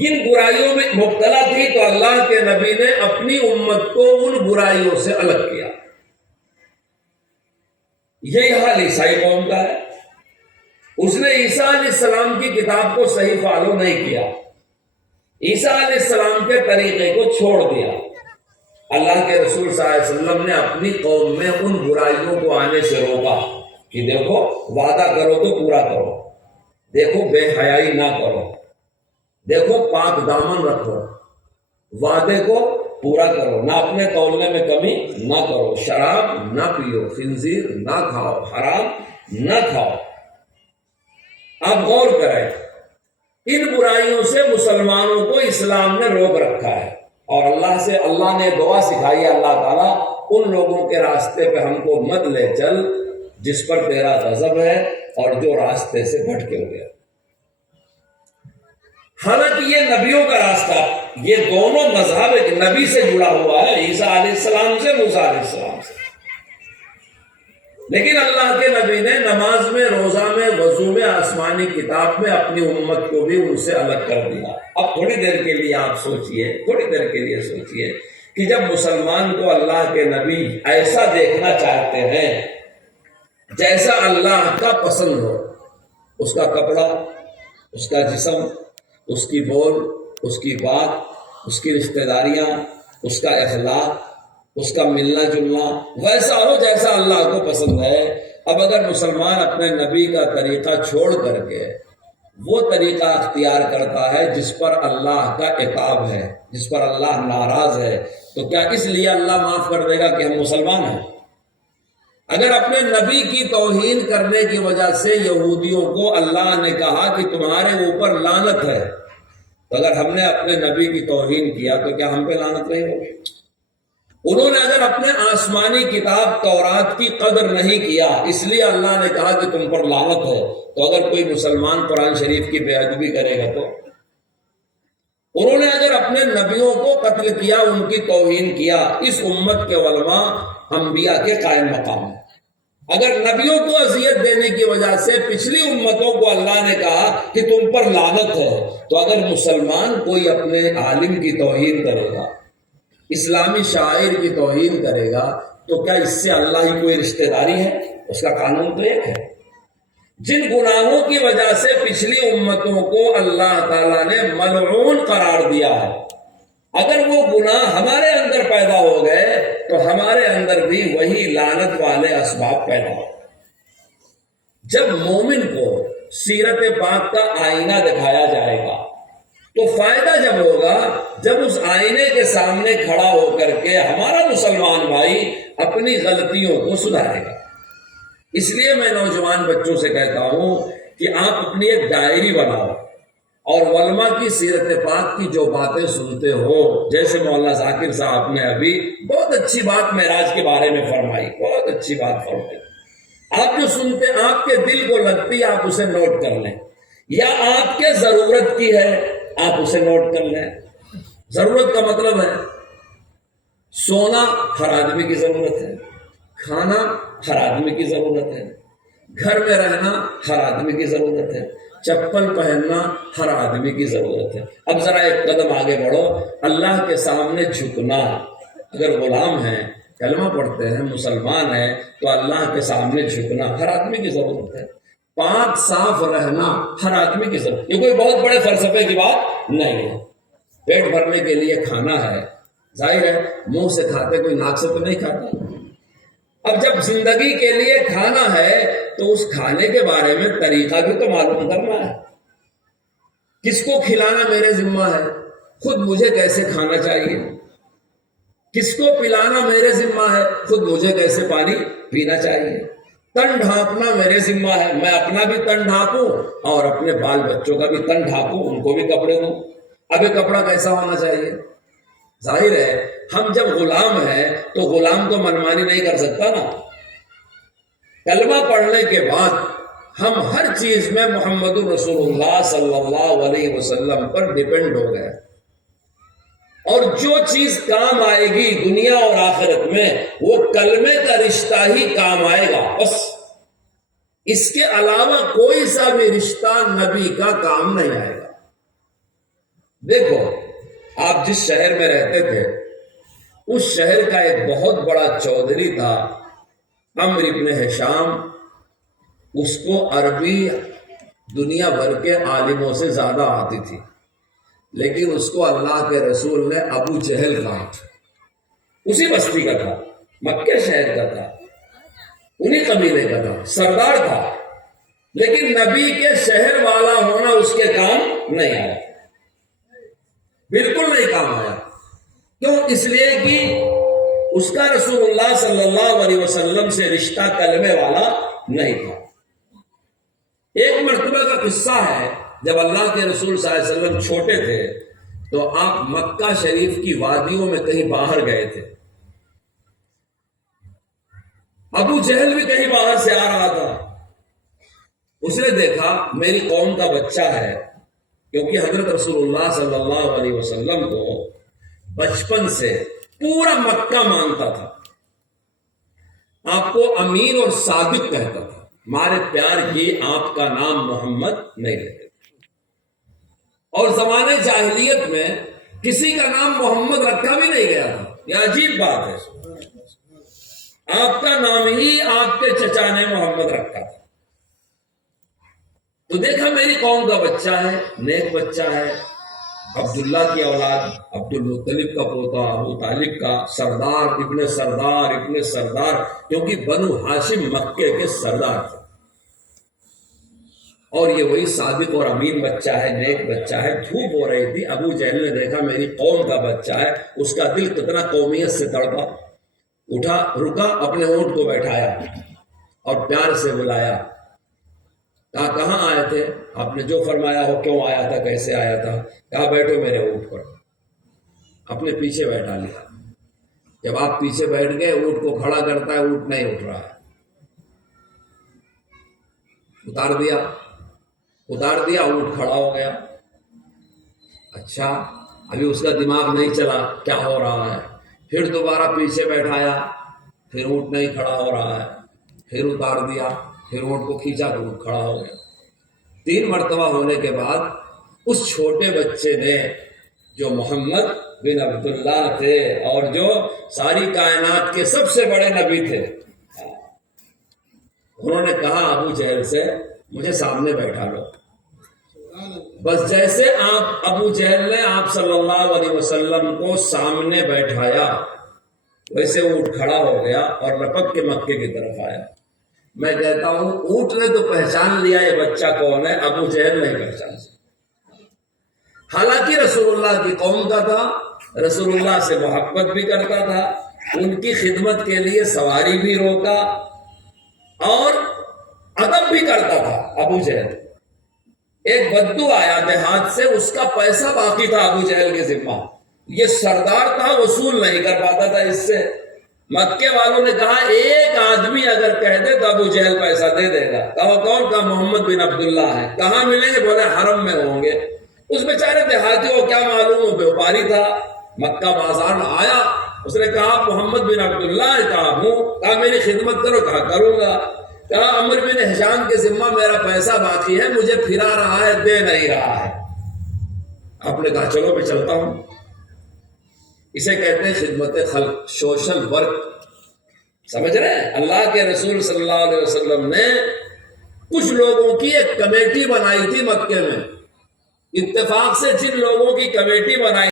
ان برائیوں میں مبتلا تھی تو اللہ کے نبی نے اپنی امت کو ان برائیوں سے الگ کیا. یہی حال عیسائی قوم کا ہے. اس نے عیسیٰ علیہ السلام کی کتاب کو صحیح فالو نہیں کیا, عیسیٰ علیہ السلام کے طریقے کو چھوڑ دیا. اللہ کے رسول صلی اللہ علیہ وسلم نے اپنی قوم میں ان برائیوں کو آنے سے روکا کہ دیکھو وعدہ کرو تو پورا کرو, دیکھو بے حیائی نہ کرو, دیکھو پاک دامن رکھو, وعدے کو پورا کرو, نہ اپنے تولنے میں کمی نہ کرو, شراب نہ پیو, خنزیر نہ کھاؤ, حرام نہ کھاؤ. آپ غور کریں, ان برائیوں سے مسلمانوں کو اسلام نے روک رکھا ہے. اور اللہ نے دعا سکھائی ہے, اللہ تعالیٰ ان لوگوں کے راستے پہ ہم کو مت لے چل جس پر تیرا غضب ہے اور جو راستے سے بھٹکے ہوئے. حالانکہ یہ نبیوں کا راستہ, یہ دونوں مذہب ایک نبی سے جڑا ہوا ہے, عیسیٰ علیہ السلام سے, موسیٰ علیہ السلام سے. لیکن اللہ کے نبی نے نماز میں, روزہ میں, وضو میں, آسمانی کتاب میں اپنی امت کو بھی ان سے الگ کر دیا. اب تھوڑی دیر کے لیے آپ سوچئے, تھوڑی دیر کے لیے سوچئے کہ جب مسلمان کو اللہ کے نبی ایسا دیکھنا چاہتے ہیں جیسا اللہ کا پسند ہو, اس کا کپڑا, اس کا جسم, اس کی بول, اس کی بات, اس کی رشتہ داریاں, اس کا اخلاق, اس کا ملنا جلنا ویسا ہو جیسا اللہ کو پسند ہے. اب اگر مسلمان اپنے نبی کا طریقہ چھوڑ کر کے وہ طریقہ اختیار کرتا ہے جس پر اللہ کا عتاب ہے, جس پر اللہ ناراض ہے, تو کیا اس لیے اللہ معاف کر دے گا کہ ہم مسلمان ہیں؟ اگر اپنے نبی کی توہین کرنے کی وجہ سے یہودیوں کو اللہ نے کہا کہ تمہارے اوپر لعنت ہے, تو اگر ہم نے اپنے نبی کی توہین کیا تو کیا ہم پہ لعنت نہیں ہوگی؟ انہوں نے اگر اپنے آسمانی کتاب تورات کی قدر نہیں کیا, اس لیے اللہ نے کہا کہ تم پر لعنت ہے, تو اگر کوئی مسلمان قرآن شریف کی بے ادبی کرے گا تو انہوں نے اگر اپنے نبیوں کو قتل کیا, ان کی توہین کیا, اس امت کے علماء انبیاء کے قائم مقام ہیں. اگر نبیوں کو اذیت دینے کی وجہ سے پچھلی امتوں کو اللہ نے کہا کہ تم پر لعنت ہے, تو اگر مسلمان کوئی اپنے عالم کی توہین کرے گا, اسلامی شاعر کی توہین کرے گا, تو کیا اس سے اللہ ہی کوئی رشتہ داری ہے؟ اس کا قانون تو ایک ہے. جن گناہوں کی وجہ سے پچھلی امتوں کو اللہ تعالیٰ نے ملعون قرار دیا ہے, اگر وہ گناہ ہمارے اندر پیدا ہو گئے تو ہمارے اندر بھی وہی لعنت والے اسباب پیدا ہو. جب مومن کو سیرت پاک کا آئینہ دکھایا جائے گا تو فائدہ جب ہوگا جب اس آئینے کے سامنے کھڑا ہو کر کے ہمارا مسلمان بھائی اپنی غلطیوں کو سدھارے گا. اس لیے میں نوجوان بچوں سے کہتا ہوں کہ آپ اپنی ایک ڈائری بناؤ اور علماء کی سیرت پاک کی جو باتیں سنتے ہو, جیسے مولانا ذاکر صاحب نے ابھی بہت اچھی بات معراج کے بارے میں فرمائی, بہت اچھی بات فرمائی, آپ جو سنتے آپ کے دل کو لگتی ہے آپ اسے نوٹ کر لیں, یا آپ کے ضرورت کی ہے آپ اسے نوٹ کر لیں. ضرورت کا مطلب ہے سونا ہر آدمی کی ضرورت ہے, کھانا ہر آدمی کی ضرورت ہے, گھر میں رہنا ہر آدمی کی ضرورت ہے, چپل پہننا ہر آدمی کی ضرورت ہے. اب ذرا ایک قدم آگے بڑھو, اللہ کے سامنے جھکنا, اگر غلام ہیں, کلمہ پڑھتے ہیں, مسلمان ہیں, تو اللہ کے سامنے جھکنا ہر آدمی کی ضرورت ہے. پاک صاف رہنا ہر آدمی کی ضرورت. یہ کوئی بہت بڑے فلسفے کی بات نہیں ہے. پیٹ بھرنے کے لیے کھانا ہے, ظاہر ہے منہ سے کھاتے, کوئی ناک سے تو نہیں کھاتا. اب جب زندگی کے لیے کھانا ہے تو اس کھانے کے بارے میں طریقہ بھی تو معلوم کرنا ہے. کس کو کھلانا میرے ذمہ ہے, خود مجھے کیسے کھانا چاہیے. کس کو پلانا میرے ذمہ ہے, خود مجھے کیسے پانی پینا چاہیے. تن ڈھانپنا میرے ذمہ ہے, میں اپنا بھی تن ڈھانپوں اور اپنے بال بچوں کا بھی تن ڈھانپوں, ان کو بھی کپڑے دوں. اب یہ کپڑا کیسا ہونا چاہیے؟ ظاہر ہے ہم جب غلام ہیں تو غلام تو منمانی نہیں کر سکتا نا. کلمہ پڑھنے کے بعد ہم ہر چیز میں محمد رسول اللہ صلی اللہ علیہ وسلم پر ڈیپینڈ ہو گئے, اور جو چیز کام آئے گی دنیا اور آخرت میں وہ کلمے کا رشتہ ہی کام آئے گا بس. اس کے علاوہ کوئی سا بھی رشتہ نبی کا کام نہیں آئے گا. دیکھو آپ جس شہر میں رہتے تھے اس شہر کا ایک بہت بڑا چودھری تھا عمرو ابن ہشام، اس کو عربی دنیا بھر کے عالموں سے زیادہ آتی تھی، لیکن اس کو اللہ کے رسول نے ابو جہل کہا، اسی بستی کا تھا، مکے شہر کا تھا، انہی قبیلے کا تھا، سردار تھا، لیکن نبی کے شہر والا ہونا اس کے کام نہیں آیا، بالکل نہیں کام آیا۔ کیوں؟ اس لیے کہ اس کا رسول اللہ صلی اللہ علیہ وسلم سے رشتہ کلمے والا نہیں تھا۔ ایک مرتبہ کا قصہ ہے، جب اللہ کے رسول صلی اللہ علیہ وسلم چھوٹے تھے تو آپ مکہ شریف کی وادیوں میں کہیں باہر گئے تھے، ابو جہل بھی کہیں باہر سے آ رہا تھا، اس نے دیکھا میری قوم کا بچہ ہے، کیونکہ حضرت رسول اللہ صلی اللہ علیہ وسلم کو بچپن سے پورا مکہ مانتا تھا، آپ کو امین اور صادق کہتا تھا، ہمارے پیار کی آپ کا نام محمد نہیں لیتے تھے، اور زمانے جاہلیت میں کسی کا نام محمد رکھا بھی نہیں گیا تھا، یہ عجیب بات ہے، آپ کا نام ہی آپ کے چچا نے محمد رکھا تھا۔ تو دیکھا میری قوم کا بچہ ہے، نیک بچہ ہے، عبداللہ کی اولاد، عبد المطلب کا پوتا، ابو طالب کا، سردار ابن سردار ابن سردار، کیونکہ بنو ہاشم مکے کے سردار تھے، اور یہ وہی صادق اور امین بچہ ہے، نیک بچہ ہے۔ دھوپ ہو رہی تھی، ابو جہل نے دیکھا میری قوم کا بچہ ہے، اس کا دل کتنا قومیت سے تڑپا، اٹھا، رکا، اپنے اونٹ کو بیٹھایا اور پیار سے بلایا، کہا کہاں آئے تھے؟ آپ نے جو فرمایا ہو، کیوں آیا تھا، کیسے آیا تھا؟ کہا بیٹھو میرے اونٹ پر، اپنے پیچھے بیٹھا لیا۔ جب آپ پیچھے بیٹھ گئے، اونٹ کو کھڑا کرتا ہے، اونٹ نہیں اٹھ رہا ہے، اتار دیا، اونٹ کھڑا ہو گیا۔ اچھا، ابھی اس کا دماغ نہیں چلا کیا ہو رہا ہے، پھر دوبارہ پیچھے بیٹھایا، پھر اونٹ نہیں کھڑا ہو رہا ہے، پھر اتار دیا، پھر اونٹ کو کھینچا تو اونٹ کھڑا ہو گیا۔ 3 مرتبہ ہونے کے بعد اس چھوٹے بچے نے، جو محمد بن عبداللہ تھے اور جو ساری کائنات کے سب سے بڑے نبی تھے، انہوں نے کہا ابو جہل سے مجھے سامنے بیٹھا لو۔ بس جیسے آپ ابو جہل نے آپ صلی اللہ علیہ وسلم کو سامنے بیٹھایا، ویسے اونٹ کھڑا ہو گیا اور لپک کے مکے کی طرف آیا۔ میں کہتا ہوں اونٹ نے تو پہچان لیا یہ بچہ کون ہے، ابو جہل نہیں پہچان سکتا۔ حالانکہ رسول اللہ کی قوم کا تھا، رسول اللہ سے محبت بھی کرتا تھا، ان کی خدمت کے لیے سواری بھی روکا اور ادب بھی کرتا تھا۔ ابو جہل، ایک بدو آیا دیہات سے، اس کا پیسہ باقی تھا ابو جہل کے ذمہ، یہ سردار تھا، وصول نہیں کر پاتا تھا اس سے۔ مکے والوں نے کہا ایک آدمی اگر کہہ دے تو ابو جہل پیسہ دے دے گا۔ کہا کون؟ کہا محمد بن عبداللہ ہے۔ کہاں ملیں گے؟ بولے حرم میں ہوں گے۔ اس بیچارے دیہاتی کو کیا معلوم، وہ بیوپاری تھا، مکہ بازار میں آیا، اس نے کہا محمد بن عبداللہ ہے؟ کہا ہوں۔ کہا میری خدمت کرو؟ کہا کروں گا۔ کہا عمرو بن ہشام کے ذمہ میرا پیسہ باقی ہے، مجھے پھرا رہا ہے، دے نہیں رہا ہے۔ آپ نے کہا چلو میں چلتا ہوں۔ اسے کہتے ہیں خدمت خلق، سوشل ورک، سمجھ رہے ہیں؟ اللہ کے رسول صلی اللہ علیہ وسلم نے کچھ لوگوں کی ایک کمیٹی بنائی تھی مکے میں، اتفاق سے جن لوگوں کی کمیٹی بنائی